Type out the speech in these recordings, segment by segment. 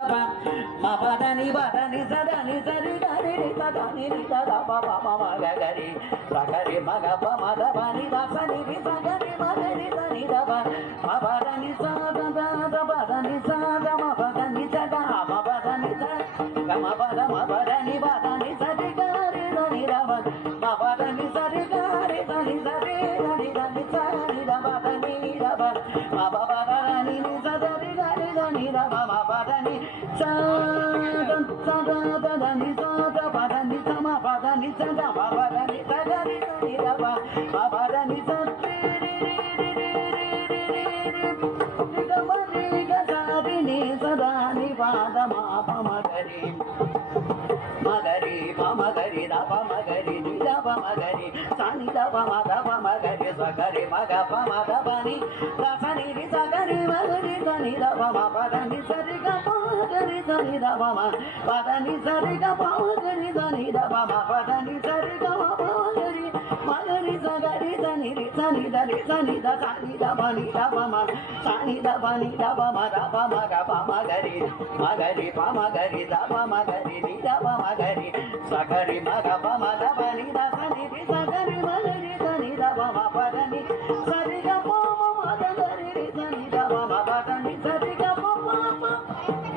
ma pa da ni sa da ni sa ri ga ri ri sa da ni ri sa da pa pa ma ma ga ga ri sa ga ri ma ga pa ma da pa ni da sa ni ri sa ga ri ma ga ri sa ni da pa ma pa da ni sa da da pa da ni sa da ma pa da ni sa da ma pa da ni sa ga ma pa da ni sa ri ga ri da ni da pa ma pa da ni sa ri ga ri da ni sa ri da ni da ni sa ni da pa da ni da pa ma pa pa da ni ni sa da ri ga ri da ni da pa ma pa da ni sa da da ni sa da pa da ni sa ma pa da ni sa da ma pa da ni sa ga ri da ni da pa ma pa da ni sa ri ri ri ri ri ri ri ga ma ri ga sa ri ni sa da ni pa da ma pa ma ga ri pa ma ga ri da pa ma ga ri ni da pa ma ga ri sa ni da pa ma ga ri sa ga ri ma ga pa ma da pa ni da sa ni ri sa ga ri ma ga ri sa ni da pa ma pa da ni sa ri ga pa ga ri sa ni da pa ma pa da ni sa ri ga pa ga ri sa ni da pa ma pa da ni sa ri ga ma pa ga ri sa ga ri sa ni ri sa ni da ri sa ni da sa ni da pa ma sa ni da pa ni da pa ma da pa ma ga ri pa ma ga ri da pa ma ga ri ni da pa ma ga ri sa ga ri ma ga pa ma da pa ni da sa ni ri sa ga ri ma ga ri sa ni da pa ma pa da ni sa ri ga pa ma ma da ga ri ri sa ni da pa ma pa da ni sa ri ga pa ma ma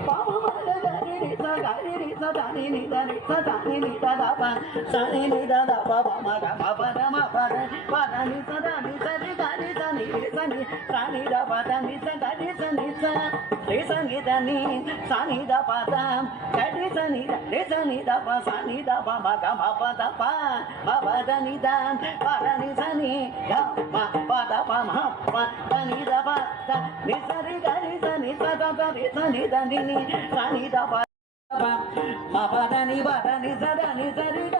pa ma ma da ga ri ri sa ga ri ri sa da ni ni da ri sa da ni ni da da pa sa ni ni da da pa pa ma ga ma pa da ni sa da ni sa ri ga ri sa ni ri sa ni sa ni da pa da ni sa da ri sa ni sa ri sa ni da ni sa ni da pa da ga ri sa ni da ri sa ni da pa sa ni da pa ma ga ma pa da ni da pa da ni sa ni ga ma pa da pa ma pa da ni da pa da ni sa ri ga ri sa ni sa da da ri sa ni da ni sa ni da pa ma pa da ni sa da ni sa ri ga